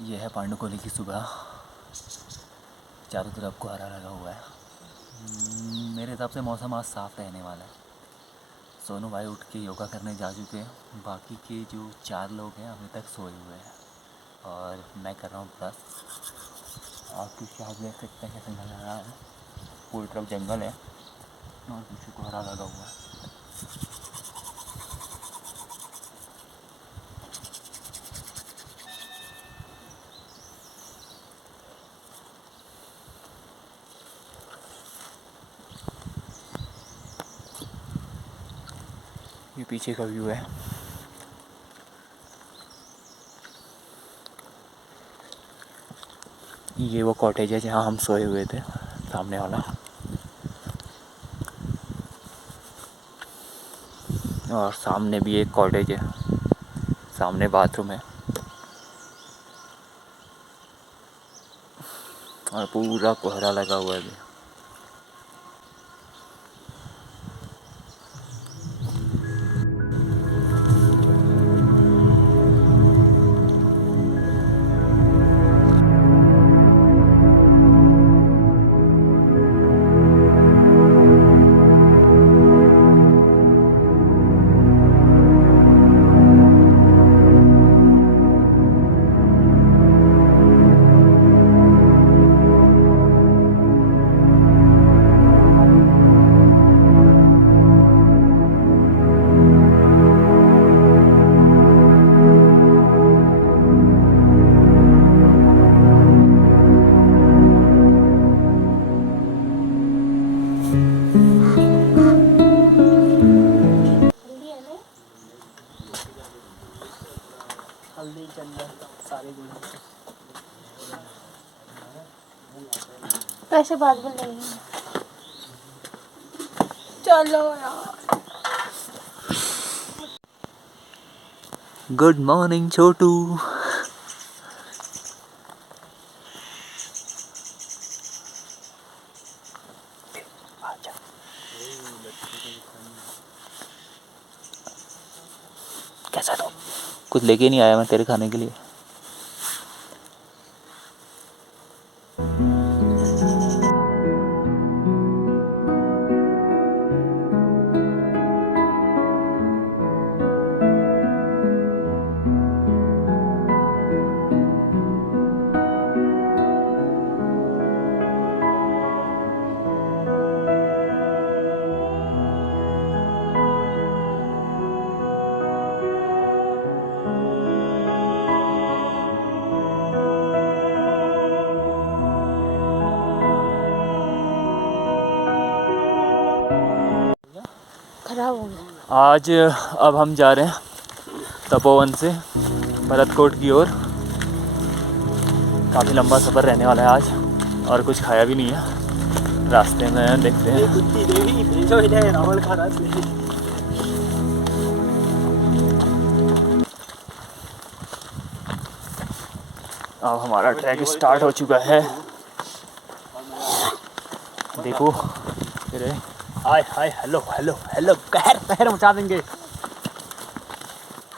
ये है पांडुकोली की सुबह। चारों तरफ कोहरा लगा हुआ है। मेरे हिसाब से मौसम आज साफ़ रहने वाला है। सोनू भाई उठ के योगा करने जा चुके हैं। बाकी के जो 4 लोग हैं अभी तक सोए हुए हैं और मैं कर रहा हूँ ब्रश। आप पीछे आप देख सकते हैं कैसे नज़र आ रहा है। पूरी तरफ जंगल है और पीछे कोहरा लगा हुआ है। ये पीछे का व्यू है। ये वो कॉटेज है जहाँ हम सोए हुए थे, सामने वाला। और सामने भी एक कॉटेज है, सामने बाथरूम है और पूरा कोहरा लगा हुआ है अभी। हल्दी चंदन सारे गुण कैसे बात बोल रही है। चलो यार। गुड मॉर्निंग छोटू। कैसा तो कुछ लेके नहीं आया मैं तेरे खाने के लिए। खराब हो गया। आज अब हम जा रहे हैं तपोवन से भरतकोट की ओर। काफ़ी लंबा सफ़र रहने वाला है आज और कुछ खाया भी नहीं है। रास्ते में देखते हैं। अब हमारा ट्रैक स्टार्ट हो चुका है। देखो फिर हाय हाय हेलो हेलो हेलो कहर कहर मचा देंगे।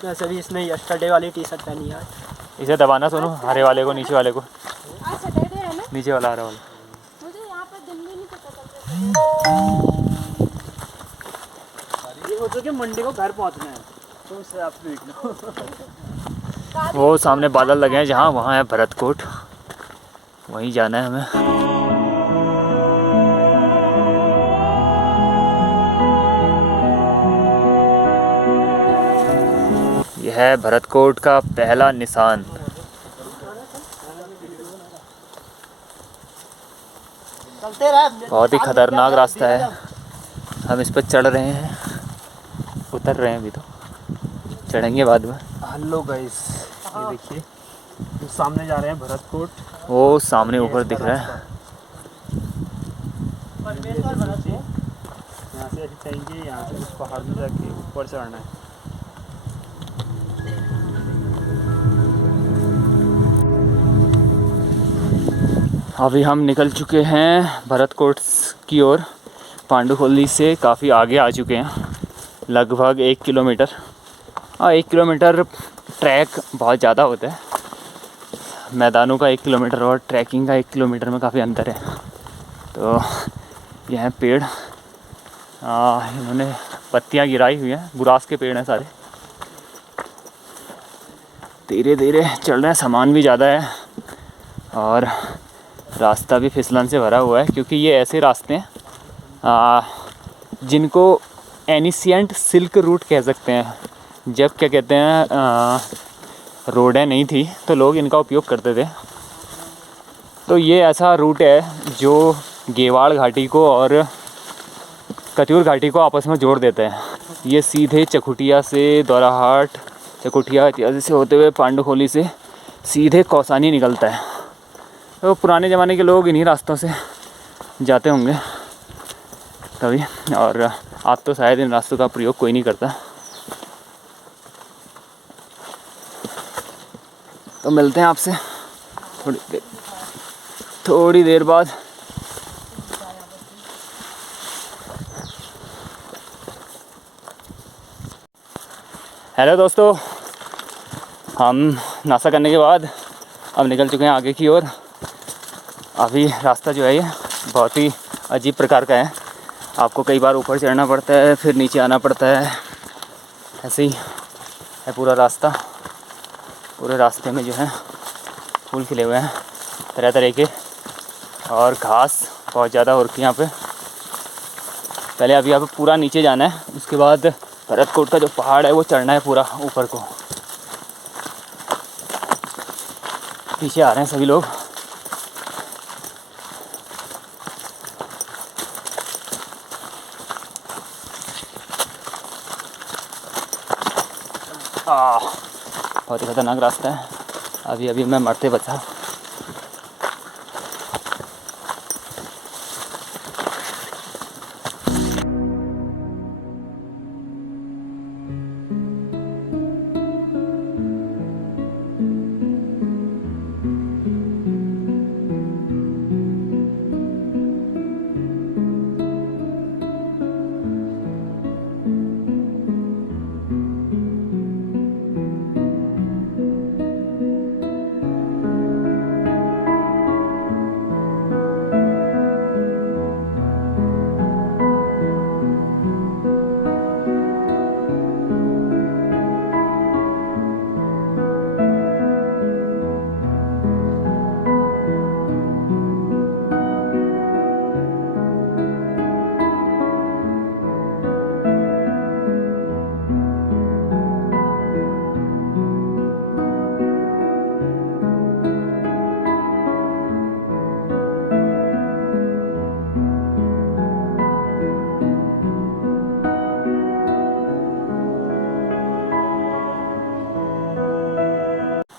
वैसे भी इसने यस्टरडे वाली टी शर्ट पहनी है। इसे दबाना सुनो, हरे वाले को, नीचे वाले को। आज सैटरडे है ना। नीचे वाला हरा वाला। मुझे यहाँ पर दिन भी नहीं पता चल रहा। ये सोचो कि मंडे को घर पहुँचना है तो उससे आप देख लो। वो सामने बादल लगे हैं जहाँ, वहाँ है भरतकोट, वहीं जाना है हमें। यह है भरतकोट का पहला निशान। बहुत ही खतरनाक रास्ता है। हम इस पर चढ़ रहे हैं, उतर रहे हैं अभी, तो चढ़ेंगे बाद में। हेलो गाइस, ये देखिए तो सामने जा रहे हैं भरतकोट। वो सामने ऊपर दिख रहा है। यहाँ से ऐसे जाएंगे, यहाँ से उस पहाड़ में जाके ऊपर चढ़ना है। अभी हम निकल चुके हैं भरतकोट की ओर। पांडुकोली से काफ़ी आगे आ चुके हैं, लगभग 1 किलोमीटर। 1 किलोमीटर ट्रैक बहुत ज़्यादा होता है। मैदानों का 1 किलोमीटर और ट्रैकिंग का 1 किलोमीटर में काफ़ी अंतर है। तो यह है पेड़, इन्होंने पत्तियां गिराई हुई हैं, बुरास के पेड़ हैं सारे। धीरे धीरे चल रहे हैं, सामान भी ज़्यादा है और रास्ता भी फिसलन से भरा हुआ है, क्योंकि ये ऐसे रास्ते हैं जिनको एनिशिएंट सिल्क रूट कह सकते हैं। जब क्या कहते हैं रोडें नहीं थी तो लोग इनका उपयोग करते थे। तो ये ऐसा रूट है जो गेवाड़ घाटी को और कत्यूर घाटी को आपस में जोड़ देते हैं। ये सीधे चकुटिया से, दौराहाट, चकुटिया इत्यादि से होते हुए पांडुखोली से सीधे कौसानी निकलता है। तो पुराने ज़माने के लोग इन्हीं रास्तों से जाते होंगे कभी, और अब तो शायद इन रास्तों का प्रयोग कोई नहीं करता। तो मिलते हैं आपसे थोड़ी देर बाद। हेलो दोस्तों, हम नाश्ता करने के बाद अब निकल चुके हैं आगे की ओर। अभी रास्ता जो है ये बहुत ही अजीब प्रकार का है। आपको कई बार ऊपर चढ़ना पड़ता है, फिर नीचे आना पड़ता है, ऐसे ही है पूरा रास्ता। पूरे रास्ते में जो है फूल खिले हुए हैं तरह तरह के, और घास बहुत ज़्यादा हो रखी है यहाँ पे। पहले अभी यहाँ पे पूरा नीचे जाना है, उसके बाद भरतकोट का जो पहाड़ है वो चढ़ना है पूरा ऊपर को। पीछे आ रहे हैं सभी लोग। बहुत ही खतरनाक रास्ता है। अभी अभी मैं मरते बचा।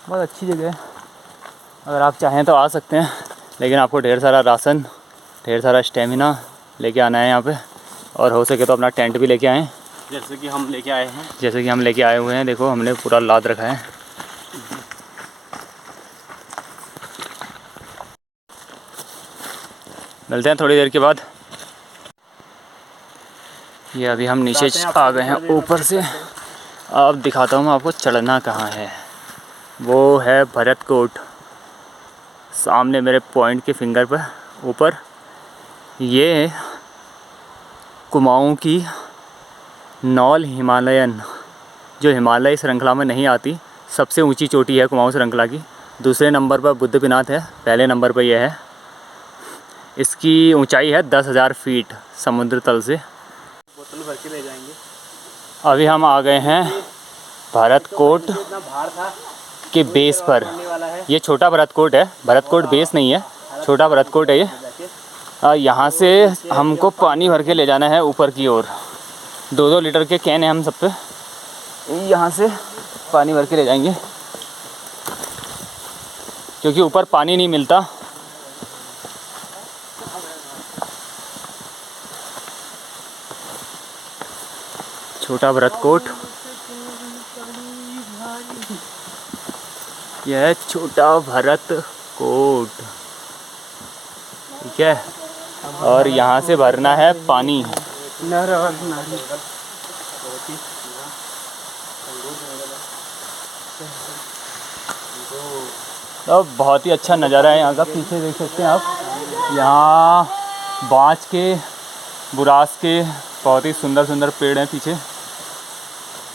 बहुत अच्छी जगह है, अगर आप चाहें तो आ सकते हैं, लेकिन आपको ढेर सारा राशन, ढेर सारा स्टेमिना लेके आना है यहाँ पे, और हो सके तो अपना टेंट भी लेके आएँ, जैसे कि हम लेके आए हैं। जैसे कि हम लेके आए हुए हैं। देखो हमने पूरा लाद रखा है। मिलते हैं थोड़ी देर के बाद। ये अभी हम नीचे आ गए हैं ऊपर से। अब दिखाता हूँ मैं आपको चढ़ना कहाँ है। वो है भरतकोट, सामने मेरे पॉइंट के फिंगर पर ऊपर। ये कुमाऊँ की नॉल हिमालयन, जो हिमालय श्रृंखला में नहीं आती, सबसे ऊंची चोटी है कुमाऊँ श्रृंखला की। दूसरे नंबर पर बुद्धपिनाथ है, पहले नंबर पर यह है। इसकी ऊंचाई है 10,000 फीट समुद्र तल से। बोतल भर के ले जाएंगे। अभी हम आ गए हैं भरतकोट इतना भार था के बेस पर। ये छोटा भरतकोट है, भरतकोट बेस नहीं है, छोटा भरतकोट है ये। यहाँ से हमको पानी भर के ले जाना है ऊपर की ओर। 2-2 लीटर के कैन है हम सब पे। यहाँ से पानी भर के ले जाएंगे, क्योंकि ऊपर पानी नहीं मिलता। छोटा भरतकोट, यह है छोटा भरतकोट, ठीक है। और यहाँ से भरना है पानी। तो बहुत ही अच्छा नज़ारा है यहाँ का। पीछे देख सकते हैं आप, यहाँ बाँस के, बुरास के बहुत ही सुंदर सुंदर पेड़ हैं पीछे।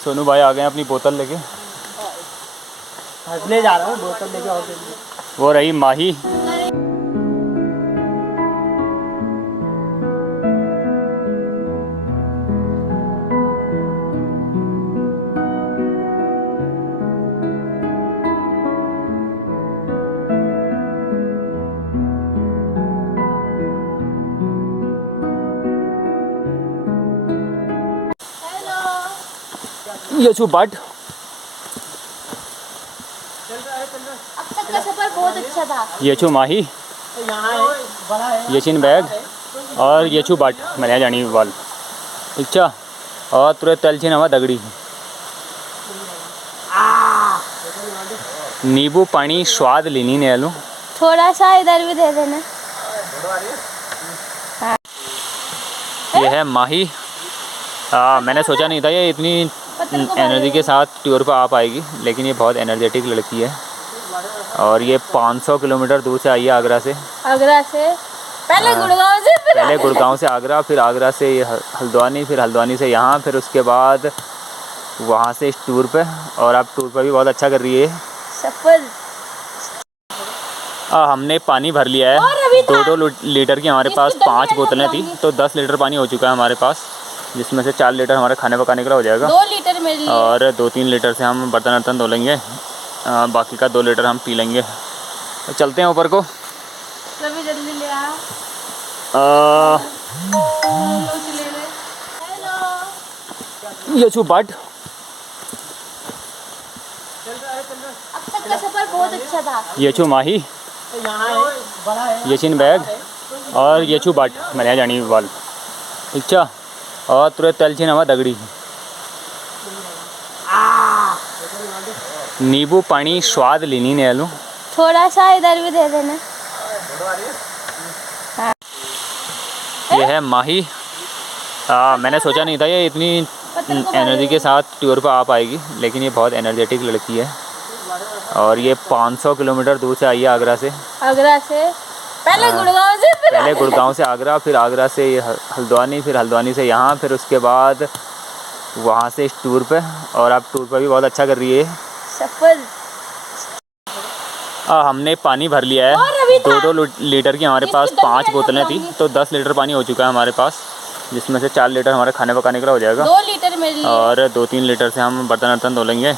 सोनू भाई आ गए हैं अपनी बोतल लेके। ले जा रहा हूँ बोतल लेके और वो रही माही। हेलो। यशु बट अब तक का सफर बहुत अच्छा था। यशु माही, यहाँ है बड़ा है यशिन बैग और यशु बट मना जानी वाल इच्छा और तुरे तलछी नवा दगड़ी नींबू पानी स्वाद लेनी ने आलू। थोड़ा सा इधर भी दे देना। ये है माही। मैंने सोचा नहीं था ये इतनी एनर्जी के साथ टूर पर आ पाएगी, लेकिन ये बहुत एनर्जेटिक लड़की है। और ये 500 किलोमीटर दूर से आई है आगरा से। आगरा से पहले गुड़गांव से, फिर पहले गुड़गांव से आगरा, फिर आगरा से ये हल्द्वानी, फिर हल्द्वानी से यहाँ, फिर उसके बाद वहाँ से इस टूर पे। और अब टूर पर भी बहुत अच्छा कर रही है। सफर हमने पानी भर लिया और है। अभी था। 2-2 लीटर की हमारे पास 5 बोतलें थी, तो 10 लीटर पानी हो चुका है हमारे पास, जिसमें से 4 लीटर हमारे खाने पकाने का हो जाएगा 2 लीटर मेरे लिए। और 2-3 लीटर से हम बर्तन वर्तन धो लेंगे। बाकी का 2 लीटर हम पी लेंगे। तो चलते हैं ऊपर को। सभी जल्दी ले आ। ले ले। हेलो। यशु बट अब तक का सफर बहुत अच्छा था। यशु माही, यहाँ है बड़ा है यशिन बैग और यशु बट मना जानी वाल इच्छा और तुरे तलछी नवा दगड़ी नींबू पानी स्वाद लेनी ने आलू। थोड़ा सा इधर भी दे देना। ये है माही। मैंने सोचा नहीं था ये इतनी एनर्जी के साथ टूर पर आ पाएगी, लेकिन ये बहुत एनर्जेटिक लड़की है। और ये 500 किलोमीटर दूर से आई है आगरा से। आगरा से पहले गुड़गांव से, फिर पहले गुड़गांव से आगरा, फिर आगरा से ये हल्द्वानी, फिर हल्द्वानी से यहाँ, फिर उसके बाद वहाँ से इस टूर पे। और अब टूर पर भी बहुत अच्छा कर रही है। सफर हमने पानी भर लिया है। और अभी था। 2-2 लीटर की हमारे पास 5 बोतलें थी, तो 10 लीटर पानी हो चुका है हमारे पास, जिसमें से 4 लीटर हमारे खाने पकाने का हो जाएगा 2 लीटर मेरे लिए। और 2-3 लीटर से हम बर्तन वर्तन धो लेंगे।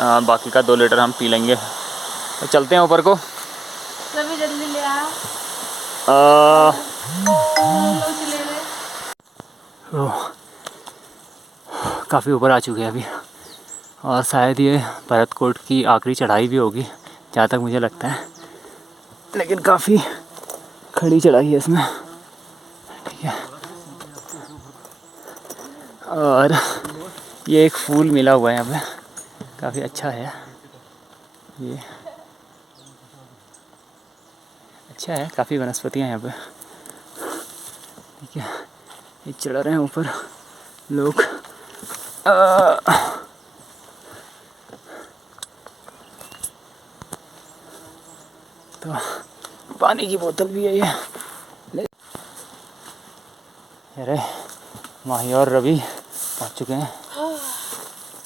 बाकी का 2 लीटर हम पी लेंगे। तो चलते हैं ऊपर को। सभी जल्दी ले आ। ले ले। काफ़ी ऊपर आ चुके हैं अभी, और शायद ये भरतकोट की आखिरी चढ़ाई भी होगी जहाँ तक मुझे लगता है, लेकिन काफ़ी खड़ी चढ़ाई है इसमें। ठीक है, और ये एक फूल मिला हुआ है यहाँ पे, काफ़ी अच्छा है ये, अच्छा है। काफ़ी वनस्पतियाँ यहाँ पे। ठीक है, ये चढ़ रहे हैं ऊपर लोग। तो पानी की बोतल भी है ये। अरे माही और रवि पहुँच चुके हैं।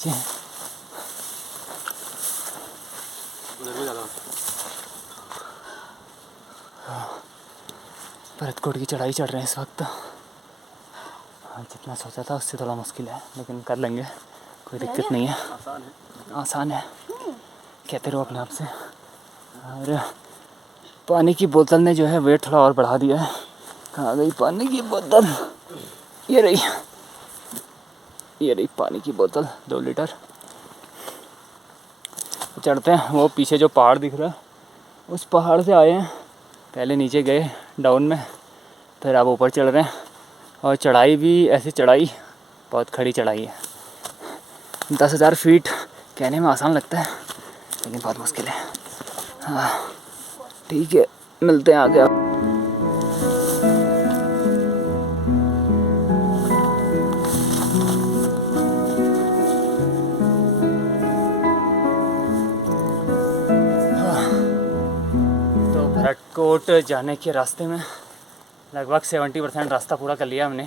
जी भरतकोट की चढ़ाई चढ़ रहे हैं इस वक्त। जितना सोचा था उससे थोड़ा मुश्किल है, लेकिन कर लेंगे, कोई दिक्कत नहीं है। आसान है कहते रहो अपने आप से। और पानी की बोतल ने जो है वेट थोड़ा और बढ़ा दिया है। कहाँ गई पानी की बोतल? ये रही पानी की बोतल 2 लीटर। चढ़ते हैं, वो पीछे जो पहाड़ दिख रहा है उस पहाड़ से आए हैं। पहले नीचे गए डाउन में, फिर अब ऊपर चढ़ रहे हैं। और चढ़ाई भी ऐसी चढ़ाई, बहुत खड़ी चढ़ाई है। 10,000 फीट कहने में आसान लगता है, लेकिन बहुत मुश्किल है। हाँ ठीक है, मिलते हैं आगे। भरतकोट जाने के रास्ते में लगभग 70% रास्ता पूरा कर लिया हमने।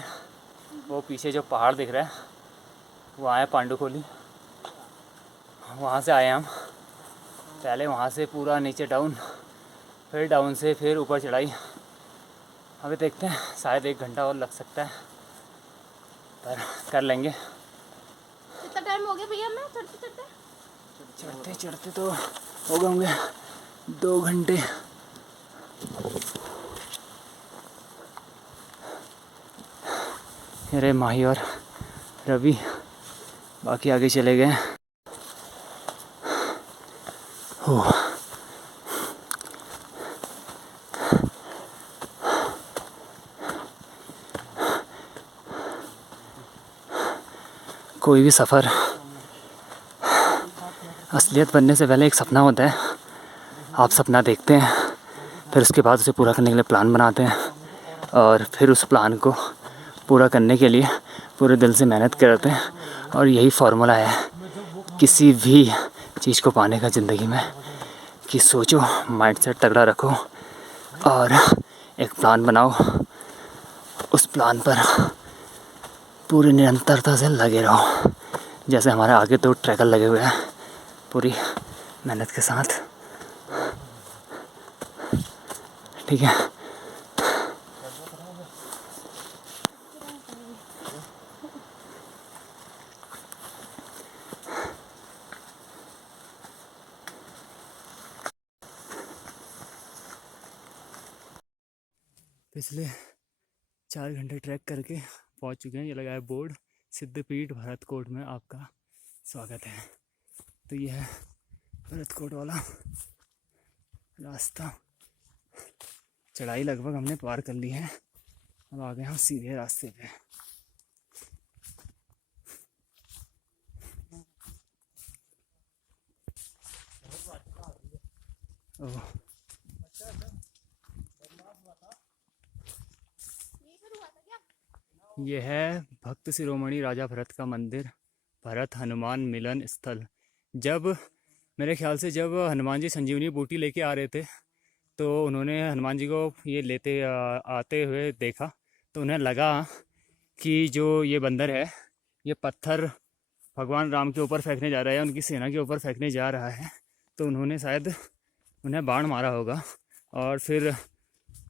वो पीछे जो पहाड़ दिख रहा है वो आए पांडुखोली, वहाँ से आए हम। पहले वहाँ से पूरा नीचे डाउन, फिर डाउन से फिर ऊपर चढ़ाई। अभी देखते हैं, शायद 1 घंटा और लग सकता है, पर कर लेंगे। कितना टाइम हो गया भैया मैं चढ़ते चढ़ते? चढ़ते चढ़ते तो हो गए होंगे 2 घंटे। मेरे माही और रवि बाकी आगे चले गए। हो कोई भी सफ़र असलियत बनने से पहले एक सपना होता है। आप सपना देखते हैं, फिर उसके बाद उसे पूरा करने के लिए प्लान बनाते हैं, और फिर उस प्लान को पूरा करने के लिए पूरे दिल से मेहनत करते हैं। और यही फार्मूला है किसी भी चीज़ को पाने का ज़िंदगी में, कि सोचो, माइंडसेट तगड़ा रखो और एक प्लान बनाओ। उस प्लान पर पूरी निरंतरता से लगे रहो, जैसे हमारे आगे 2 ट्रैकर लगे हुए हैं पूरी मेहनत के साथ। ठीक है, पिछले 4 घंटे ट्रैक करके पहुंच चुके हैं। ये लगा है बोर्ड, सिद्धपीठ भरतकोट में आपका स्वागत है। तो ये है भरतकोट वाला रास्ता। चढ़ाई लगभग हमने पार कर ली है, अब आ गए हम सीधे रास्ते पे। ओह, ये है भक्त शिरोमणि राजा भरत का मंदिर, भरत हनुमान मिलन स्थल। जब मेरे ख्याल से जब हनुमान जी संजीवनी बूटी लेके आ रहे थे, तो उन्होंने हनुमान जी को ये लेते आते हुए देखा, तो उन्हें लगा कि जो ये बंदर है ये पत्थर भगवान राम के ऊपर फेंकने जा रहा है, उनकी सेना के ऊपर फेंकने जा रहा है। तो उन्होंने शायद उन्हें बाण मारा होगा, और फिर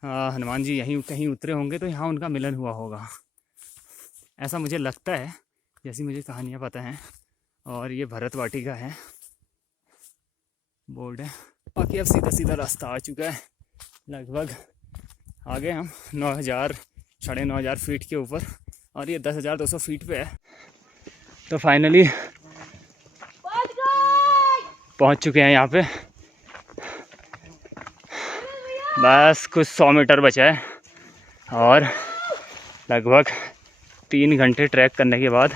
हनुमान जी यहीं कहीं उतरे होंगे, तो यहाँ उनका मिलन हुआ होगा, ऐसा मुझे लगता है, जैसी मुझे कहानियाँ पता हैं। और ये भरत वाटिका है, बोर्ड है। बाकी अब सीधा सीधा रास्ता आ चुका है। लगभग आ गए हम 9,000 साढ़े 9,000 फीट के ऊपर, और ये 10,200 फीट पे है। तो फाइनली पहुंच चुके हैं यहाँ पे। बस कुछ 100 मीटर बचा है, और लगभग 3 घंटे ट्रैक करने के बाद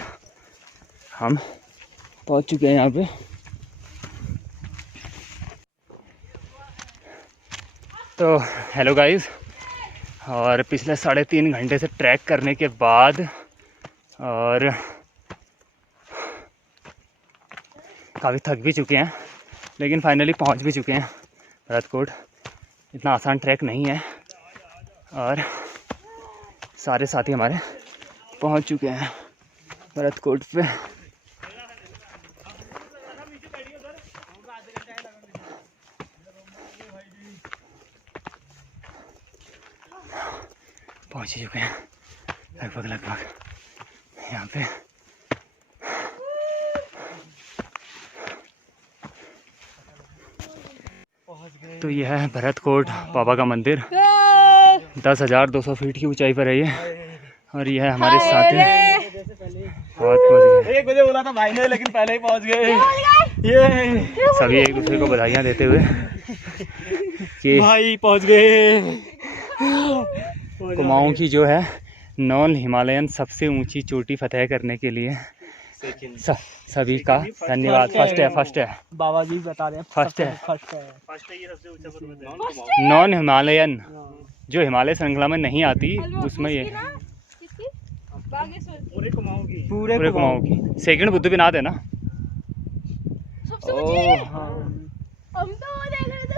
हम पहुंच चुके हैं यहाँ पे। तो हेलो गाइस, और पिछले 3.5 घंटे से ट्रैक करने के बाद और काफ़ी थक भी चुके हैं, लेकिन फाइनली पहुंच भी चुके हैं भरतकोट। इतना आसान ट्रैक नहीं है, और सारे साथी हमारे पहुंच चुके हैं भरतकोट पे। पहुंच ही चुके हैं लगभग यहाँ पे। तो यह है भरतकोट बाबा का मंदिर, 10,200 फीट की ऊंचाई पर है ये। और यह है हमारे साथी, बहुत पहुँच गए। 1 बजे बोला था भाई ने, लेकिन पहले ही पहुंच गए। ये सभी एक दूसरे को बधाइयाँ देते हुए कि भाई पहुंच गए। कुमाऊं की जो है नॉन हिमालयन सबसे ऊंची चोटी फतेह करने के लिए सभी का धन्यवाद। फर्स्ट है बाबा जी बता रहे हैं, फर्स्ट है फर्स्ट है। नॉन हिमालयन, जो हिमालय श्रृंखला में नहीं आती, उसमें ये पूरे कुमाऊं की, पूरे कुमाऊं की सेकंड बुद्धविनाथ है ना। सबसे ऊंची है। हम तो देख रहे थे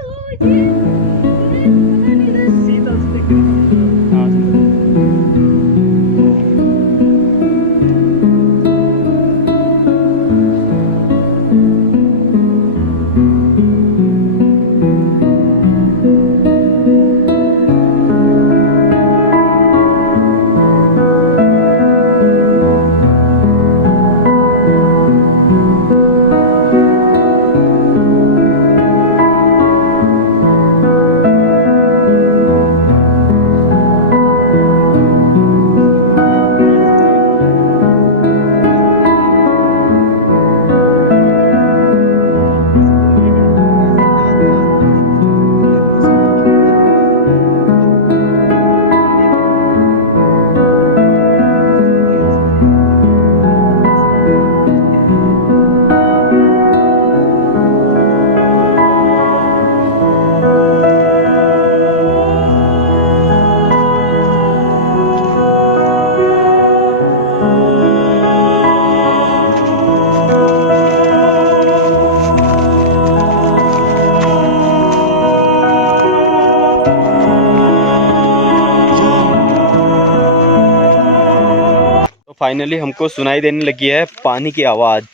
फाइनली हमको सुनाई देने लगी है पानी की आवाज़।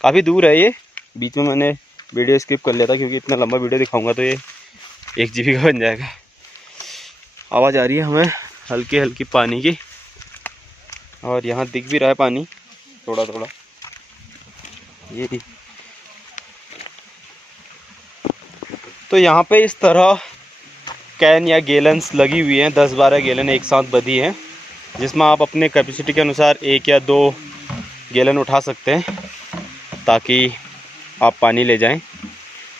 काफ़ी दूर है ये, बीच में मैंने वीडियो स्किप कर लिया था क्योंकि इतना लंबा वीडियो दिखाऊंगा तो ये 1 GB का बन जाएगा। आवाज़ आ रही है हमें हल्की हल्की पानी की, और यहाँ दिख भी रहा है पानी थोड़ा थोड़ा। ये तो यहाँ पे इस तरह कैन या गैलन्स लगी हुई हैं, 10-12 गैलन एक साथ बधी हैं, जिसमें आप अपने कैपेसिटी के अनुसार 1 या 2 गैलन उठा सकते हैं ताकि आप पानी ले जाएं,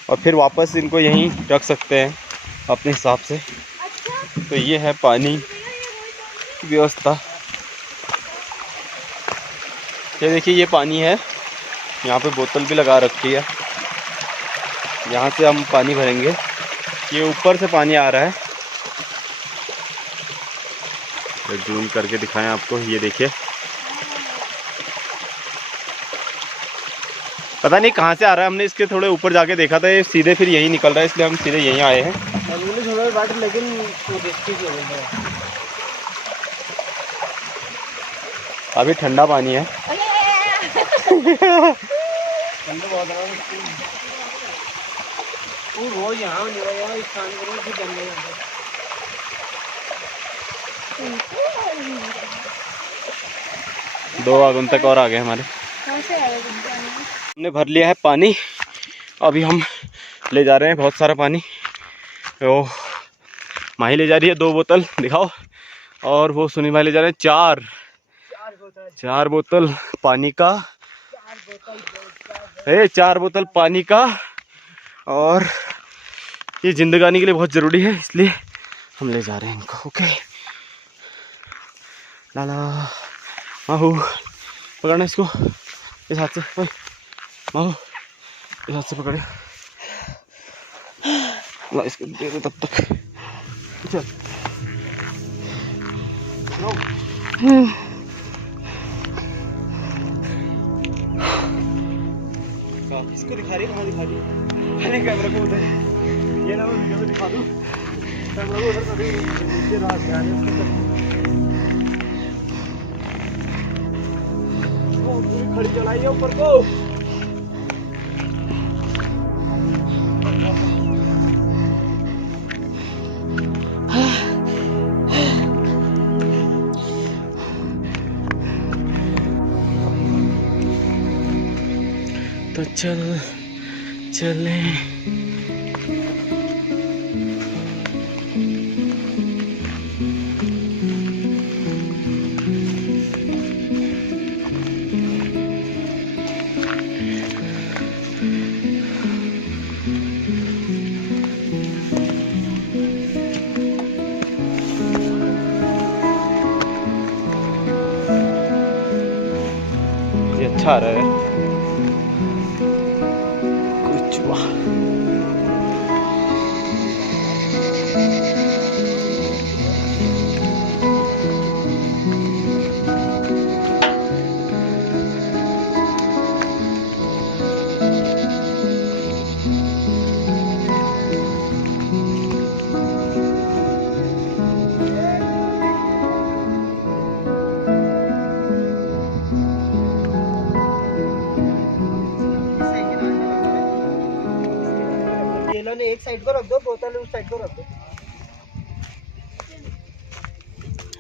और फिर वापस इनको यहीं रख सकते हैं अपने हिसाब से। तो ये है पानी की व्यवस्था। ये देखिए ये पानी है, यहाँ पे बोतल भी लगा रखी है, यहाँ से हम पानी भरेंगे। ये ऊपर से पानी आ रहा है, तो जूम करके दिखाएं आपको। ये देखिए पता नहीं कहाँ से आ रहा है, हमने इसके थोड़े ऊपर जाके देखा था, ये सीधे फिर यही निकल रहा है, इसलिए हम सीधे यहीं आए हैं। अभी ठंडा पानी है। दो आगंतुक और आ गए हमारे। हमने भर लिया है पानी, अभी हम ले जा रहे हैं बहुत सारा पानी। ओ माही ले जा रही है 2 बोतल, दिखाओ, और वो सुनी भाई ले जा रहे हैं 4 बोतल पानी का। 4 बोतल पानी का, और ये जिंदगानी के लिए बहुत ज़रूरी है, इसलिए हम ले जा रहे हैं इनको। ओके लाला माहू पकड़ना इसको, इस हाथ से। ओए माहू इस हाथ से पकड़े, ला इसको दे दो तब तक। चल इसको दिखा रही है, कहाँ दिखा रही है? अरे कैमरा को उधर, ये ना मैं वीडियो में दिखा दूँ, कैमरा को उधर कभी नीचे रात में आने उसको खड़ी चढ़ाई है ऊपर को। तो चले ये अच्छा आ रहा है कुछ। वाह एक साइड को रख दो, बोतल उस साइड को रख दो।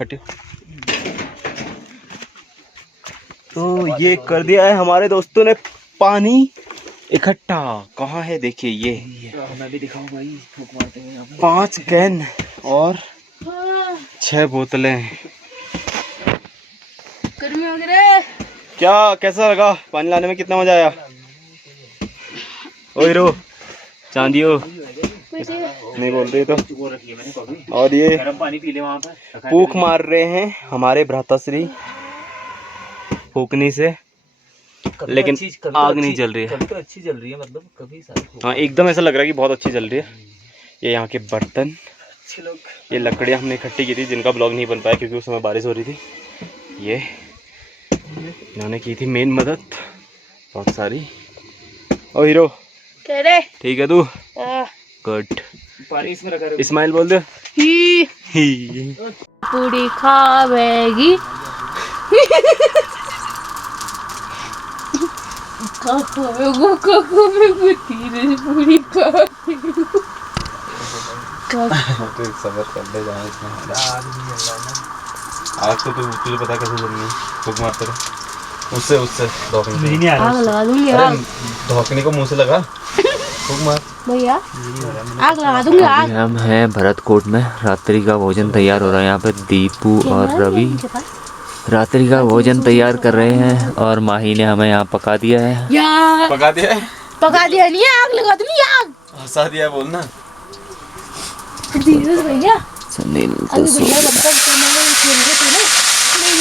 हटियो। तो ये कर दिया है हमारे दोस्तों ने पानी इकट्ठा। कहाँ है देखिए, ये मैं भी दिखाऊं भाई, फूंक मारते हैं यहाँ पे। 5 कैन और 6 बोतलें। गर्मी हो गई। क्या कैसा लगा पानी लाने में, कितना मजा आया? ओ हीरो चांदियो नहीं बोल रही तो। और ये गरम पानी पी ले वहाँ पर। फूक मार रहे हैं हमारे भ्राताश्री फूकनी से, लेकिन आग नहीं जल रही है। कभी तो अच्छी जल रही है, मतलब कभी सारी। हाँ एकदम ऐसा लग रहा है कि बहुत अच्छी जल रही है। ये यहाँ के बर्तन, ये लकड़ियाँ हमने इकट्ठी की थी जिनका ब्लॉग नहीं बन पाया क्योंकि उस समय बारिश हो रही थी। ये इन्होंने की थी मेन मदद बहुत सारी। ओ हीरो कह रहे ठीक है तू? गुड। पानी इसमें रखा है। स्माइल बोल दे। ही पूरी खावेगी। तो सबर कर ले जाए इसमें आग तो तुझे पता कैसे जलनी है फूक मारते रहे उससे उससे धोखने नहीं आ रहा आग लगा दूंगी आग धोखने को मुंह से लगा फूक मार भैया आग लगा दूंगी आग। अभी हम हैं भरतकोट में। रात्रि का भोजन तैयार हो रहा है। यहाँ पे दीपू और रवि रात्रि का भोजन तैयार कर रहे हैं और माही ने हमें यहाँ पका दिया है। यार पका दिया है पका दिया नहीं है, आग लगा दूंगी आग। हंसा दिया बोलना धीरज भैया संदीप अभी भैया मतलब तो मैंने खेल रहे थे ना, नहीं